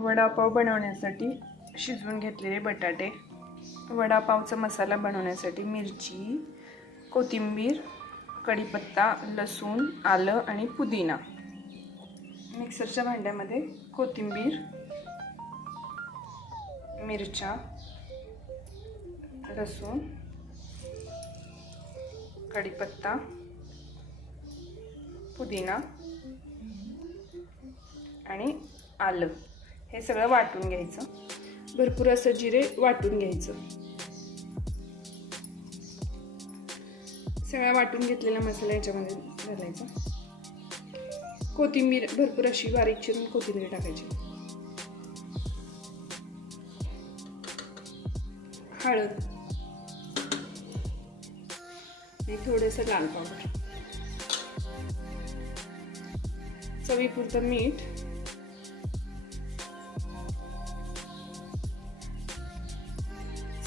वडापाव बनवण्यासाठी शिजवून घेतलेले बटाटे वडापावचा मसाला बनवण्यासाठी मिरची कोथिंबीर कढीपत्ता लसूण आलं आणि पुदिना. मिक्सरच्या भांड्यामध्ये कोथिंबीर मिरच्या लसूण कढीपत्ता पुदिना आणि आलं. हे सगळं वाटून घ्यायचं. भरपूर असं जिरे वाटून घ्यायचं. सगळा वाटून घेतलेला मसाला याच्यामध्ये घालायचा. कोथिंबीर भरपूर अशी बारीक चिरून कोथिंबीर टाकायची. हळद. आणि थोडंसं लाल पावडर. चवीपुरतं मीठ.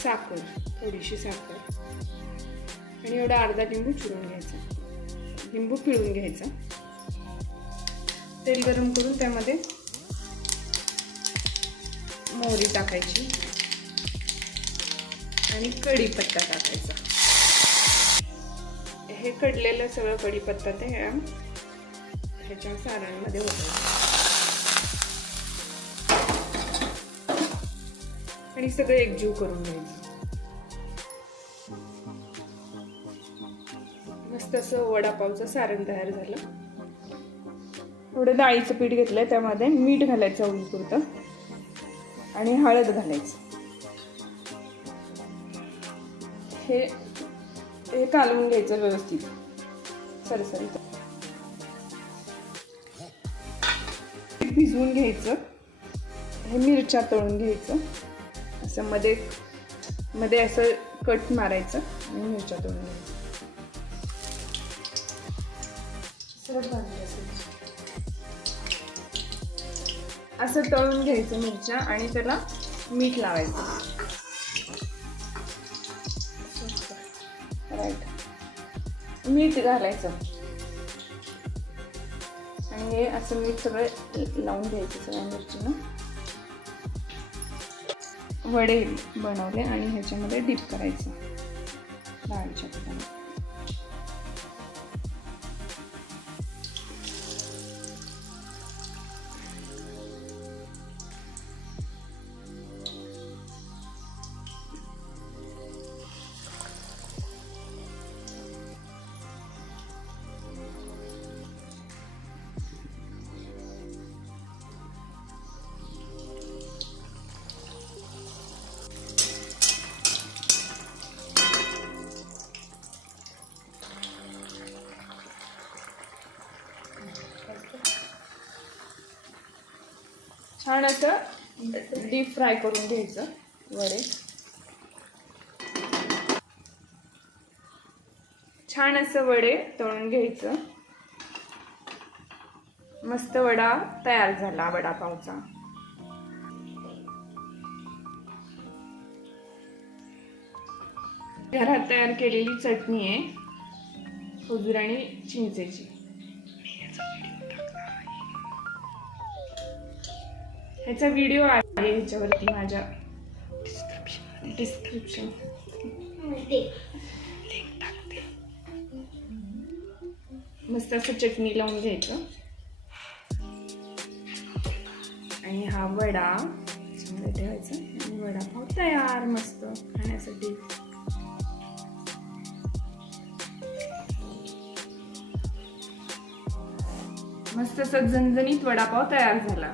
साखर थोडीशी साखर. आणि एवढा अर्धा लिंबू चिरून घ्यायचा. लिंबू पिळून घ्यायचा. तेल गरम करून त्यामध्ये मोहरी टाकायची. आणि कढीपत्ता टाकायचा. हे कडलेलं सगळं कढीपत्ता ते ह्या ह्याच्या सारणमध्ये होतं. आणि सगळे एकजीव करून घ्यायचं. मस्त असं वडापावचं सारण तयार झालं. थोडं डाळीचं पीठ घेतलंय त्यामध्ये मीठ घालायचं आवडीपुरतं आणि हळद घालायचं. हे हे कालवून घ्यायचं व्यवस्थित. सरसरीत भिजवून घ्यायचं. हे मिरच्या तळून घ्यायचं. असं मध्ये मध्ये असं कट मारायचं आणि मिरच्या तळून घ्यायचं. असं तळून घ्यायचं मिरच्या आणि त्याला मीठ लावायचं. राईट मीठ घालायचं. आणि हे असं मीठ सगळं लावून घ्यायचं सगळ्या मिरचीनं. वडे बनवले आणि ह्याच्यामध्ये डीप करायचं. डाळीच्या पिठाने छान असं डीप फ्राय करून घ्यायचं वडे. छान असं वडे तळून घ्यायचं. मस्त वडा तयार झाला वडापावचा. घरात तयार केलेली चटणी आहे. खजूर आणि चिंचेची. ह्याचा व्हिडिओ आहे ह्याच्यावरती माझ्या डिस्क्रिप्शन मस्त असं चटणी लावून घ्यायचं. आणि हा वडा ठेवायचा. आणि वडापाव तयार मस्त खाण्यासाठी. मस्त असं झणझणीत वडापाव तयार झाला.